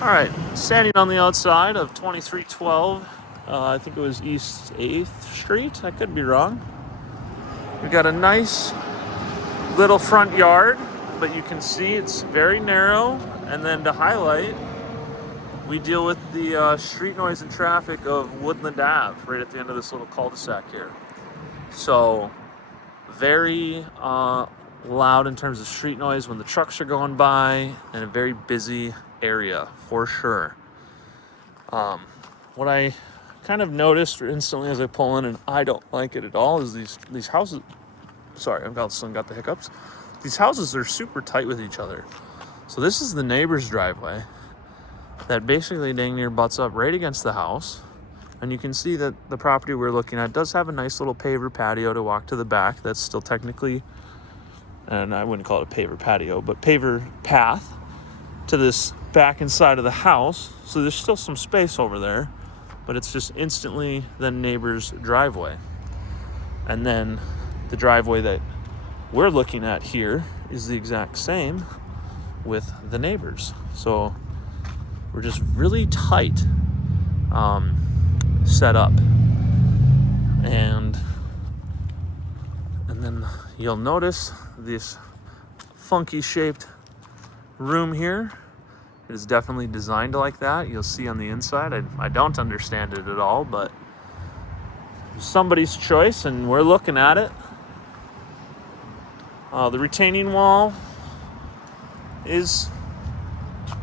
All right, standing on the outside of 2312. I think it was East 8th Street. I could be wrong. We got a nice little front yard, but you can see it's very narrow. And then to highlight, we deal with the street noise and traffic of Woodland Ave right at the end of this little cul-de-sac here. So very loud in terms of street noise when the trucks are going by, and a very busy area for sure. What I kind of noticed instantly as I pull in, and I don't like it at all, is these houses. Sorry, I've got the hiccups. These houses are super tight with each other. So this is the neighbor's driveway that basically dang near butts up right against the house. And you can see that the property we're looking at does have a nice little paver patio to walk to the back. That's still technically, and I wouldn't call it a paver patio, but paver path to this back inside of the house. So there's still some space over there, but it's just instantly the neighbor's driveway. And then the driveway that we're looking at here is the exact same with the neighbors. So we're just really tight set up. And then you'll notice this funky shaped room here. It is definitely designed like that. You'll see on the inside. I don't understand it at all, but somebody's choice, and we're looking at it. The retaining wall is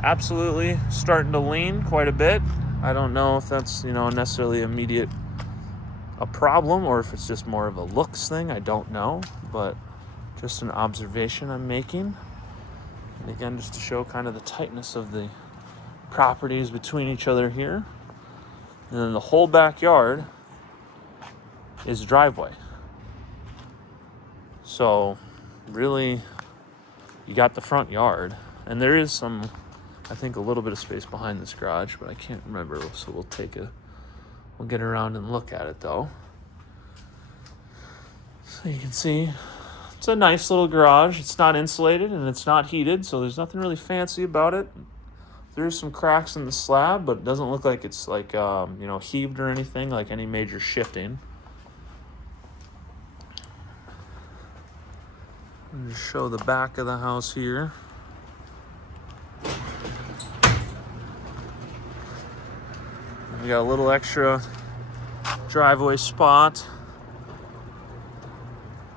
absolutely starting to lean quite a bit. I don't know if that's, necessarily immediate a problem or if it's just more of a looks thing. I don't know, but just an observation I'm making. And again, just to show kind of the tightness of the properties between each other here. And then the whole backyard is driveway. So really, you got the front yard, and there is some, I think, a little bit of space behind this garage, but I can't remember. So we'll get around and look at it though. So you can see it's a nice little garage. It's not insulated and it's not heated, so there's nothing really fancy about it. There's some cracks in the slab, but it doesn't look like it's like heaved or anything, like any major shifting. Let me just show the back of the house here. We got a little extra driveway spot,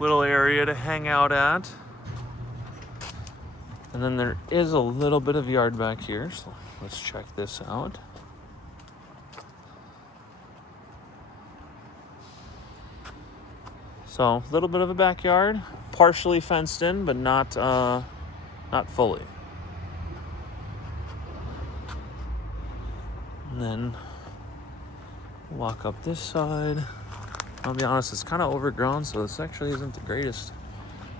little area to hang out at. And then there is a little bit of yard back here, so let's check this out. So a little bit of a backyard, partially fenced in, but not fully. And then walk up this side. I'll be honest, it's kind of overgrown, so this actually isn't the greatest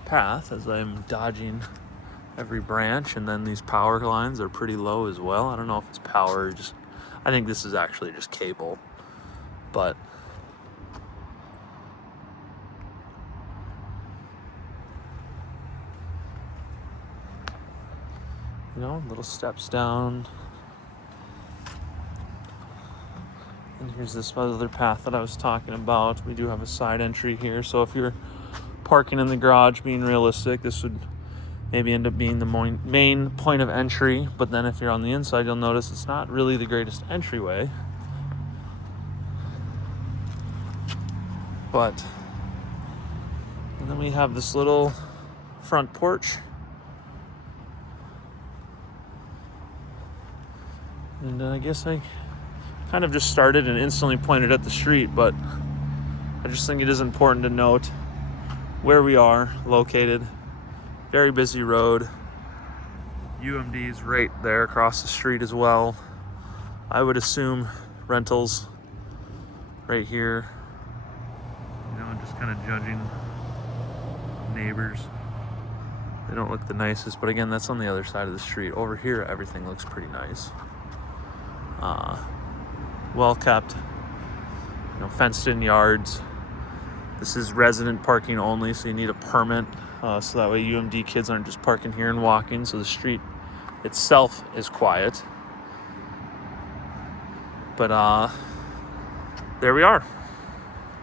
path as I'm dodging every branch. And then these power lines are pretty low as well. I don't know if it's power or I think this is actually just cable, but little steps down. And here's this other path that I was talking about. We do have a side entry here, so if you're parking in the garage, being realistic, this would maybe end up being the main point of entry. But then if you're on the inside, you'll notice it's not really the greatest entryway. And then we have this little front porch. And I guess I kind of just started and instantly pointed at the street, but I just think it is important to note where we are located. Very busy road. UMD's right there across the street as well. I would assume rentals right here. Just kind of judging neighbors. They don't look the nicest, but again, that's on the other side of the street. Over here, everything looks pretty nice. Well kept, fenced in yards. This is resident parking only, so you need a permit, so that way UMD kids aren't just parking here and walking. So the street itself is quiet. But there we are.